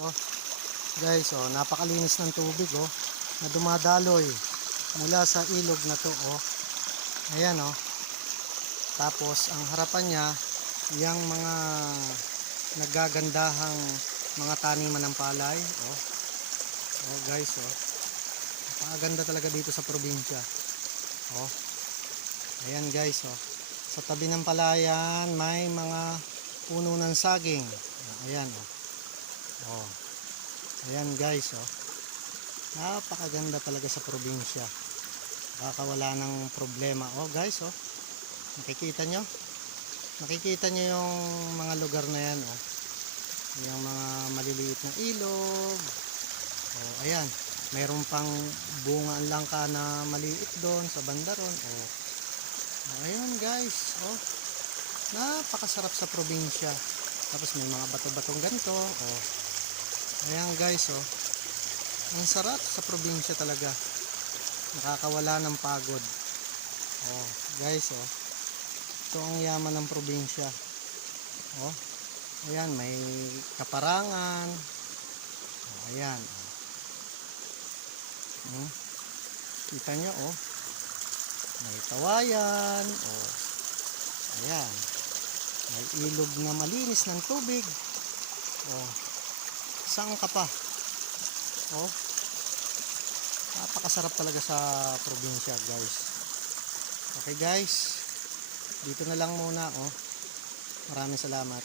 Oh, guys, oh, napakalinis ng tubig oh, na dumadaloy mula sa ilog na to oh. Ayan oh. Tapos ang harapan niya, yung mga naggagandahang mga taniman ng palay oh. Oh, guys oh. Napakaganda talaga dito sa probinsya. Oh. Ayan guys oh. Sa tabi ng palayan may mga puno ng saging. Ayan oh. Oh. Ayan guys, oh. Napakaganda talaga sa probinsya. Nakakawala ng problema. Oh guys, oh. Nakikita nyo? Nakikita nyo yung mga lugar na yan, oh. Yung mga maliliit na ilog. Oh, ayan. Mayroon pang bunga ang langka na maliit doon sa banda ron. Oh. oh ayan guys, oh. Napakasarap sa probinsya. Tapos may mga bato-batong ganito. Oh. Ayan guys, oh. Ang sarap sa probinsya talaga. Nakakawala ng pagod. Oh, guys, oh. Ito ang yaman ng probinsya. Oh. Ayan, may kaparangan. Oh, ayan. Hmm. Kita nyo, oh. May kawayan. Oh. Ayan. May ilog na malinis ng tubig. Oh. Saan ka pa? Oh. Napakasarap talaga sa probinsya, guys. Okay, guys. Dito na lang muna, oh. Maraming salamat.